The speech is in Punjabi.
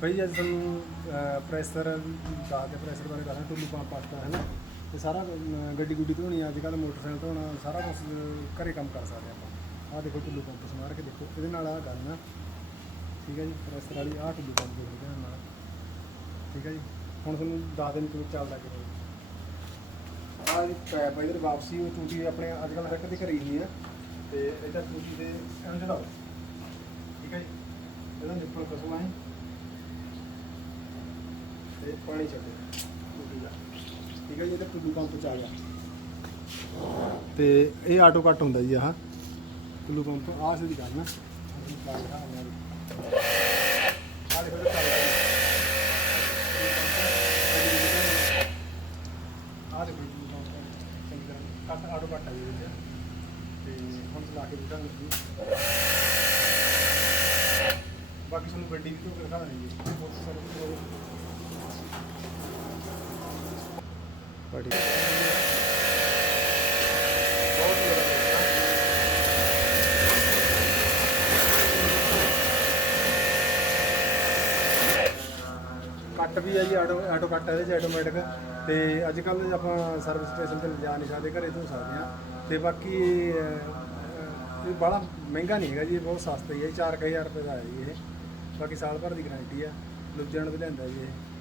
ਭਾਈ ਅੱਜ ਤੁਹਾਨੂੰ ਪ੍ਰੈਸ਼ਰ ਦਾ ਦੇ ਪ੍ਰੈਸ਼ਰ ਬਾਰੇ ਦੱਸਣਾ ਟੁੱਲੂ ਪੰਪ ਵਾਸਤਾ ਹੈ ਨਾ? ਤੇ ਸਾਰਾ ਗੱਡੀ ਗੁੱਡੀ ਧੋਣੀ ਅੱਜ ਕੱਲ੍ਹ ਮੋਟਰਸਾਈਕਲ ਧੋਣਾ, ਸਾਰਾ ਕੁਝ ਘਰੇ ਕੰਮ ਕਰ ਸਕਦੇ ਆਪਾਂ। ਆਹ ਦੇਖੋ ਟੁੱਲੂ ਪੰਪ ਸਮਾਰ ਕੇ ਦੇਖੋ, ਇਹਦੇ ਨਾਲ ਆਹ ਗੱਲ ਨਾ, ਠੀਕ ਹੈ ਜੀ? ਪ੍ਰੈਸ਼ਰ ਵਾਲੀ ਆਹ ਟੁੱਲੂ ਪੰਪ ਦੇਖੋ ਇਹਦੇ ਨਾਲ। ਠੀਕ ਹੈ ਜੀ? ਹੁਣ ਤੁਹਾਨੂੰ ਦੱਸ ਦਿਨ ਕਿਵੇਂ ਚੱਲਦਾ ਕਿਵੇਂ ਆਹ ਜੀ ਪੈਪ ਇਧਰ ਵਾਪਸੀ, ਉਹ ਟੂਟੀ ਆਪਣੇ ਅੱਜ ਕੱਲ੍ਹ ਹਰ ਇੱਕ ਦੇ ਘਰੇ ਹੀ ਹੈ ਤੇ ਇਹਦਾ ਟੂਟੀ ਦੇ ਅੰਦਰ ਲਾਓ। ਠੀਕ ਹੈ ਜੀ? ਇਹਦਾ ਨਿੱਪਲ ਕਸਵਾ ਹੈ ਤੇ ਪਾਣੀ ਛੱਡੋ ਠੀਕ ਹੈ ਜੀ ਇਹਦਾ ਟੁੱਲੂ ਪੰਪ ਚ ਆ ਗਿਆ। ਤੇ ਇਹ ਆਟੋ ਕੱਟ ਹੁੰਦਾ ਜੀ ਆਹ। ਟੁੱਲੂ ਪੰਪ, ਆਹ ਸਿੱਧੀ ਗੱਲ ਨਾ ਦੇਖੋ ਜੀ ਆਹ ਦੇਖੋ ਟੁੱਲੂ ਚੰਗੀ ਤਰ੍ਹਾਂ ਕੱਟ, ਆਟੋ ਕੱਟ ਆ ਜੀ ਇਹਦੇ ਤੇ ਹੁਣ ਚਲਾ ਕੇ ਦਿਖਾਉਂਦੇ ਬਾਕੀ ਤੁਹਾਨੂੰ ਗੱਡੀ ਵੀ ਧੋ ਦਿਖਾ ਦੇਣੀ ਜੀ। ਬਹੁਤ ਸਾਰੇ ਬੜੀ। ਕੱਟ ਵੀ ਆ ਜੀ ਆਟੋ ਆਟੋ ਕੱਟ ਇਹਦੇ ਚ ਆਟੋਮੈਟਿਕ ਤੇ ਅੱਜ ਕੱਲ ਆਪਾਂ ਸਰਵਿਸ ਸਟੇਸ਼ਨ ਤੇ ਲਿਜਾ ਨਹੀਂ ਸਕਦੇ ਘਰੇ ਧੋ ਸਕਦੇ ਆ ਤੇ ਬਾਕੀ ਅਹ, ਇਹ ਬੜਾ ਮਹਿੰਗਾ ਨਹੀਂ ਹੈਗਾ ਜੀ ਬਹੁਤ ਸਸਤਾ ਹੀ ਹੈ 4000 ਰੁਪਏ ਦਾ ਹੈ ਜੀ ਇਹ। ਬਾਕੀ ਸਾਲ ਭਰ ਦੀ ਗਾਰੰਟੀ ਆ। ਲੁਧਿਆਣੇ ਤੋਂ ਲਿਆਂਦਾ ਜੀ ਇਹ।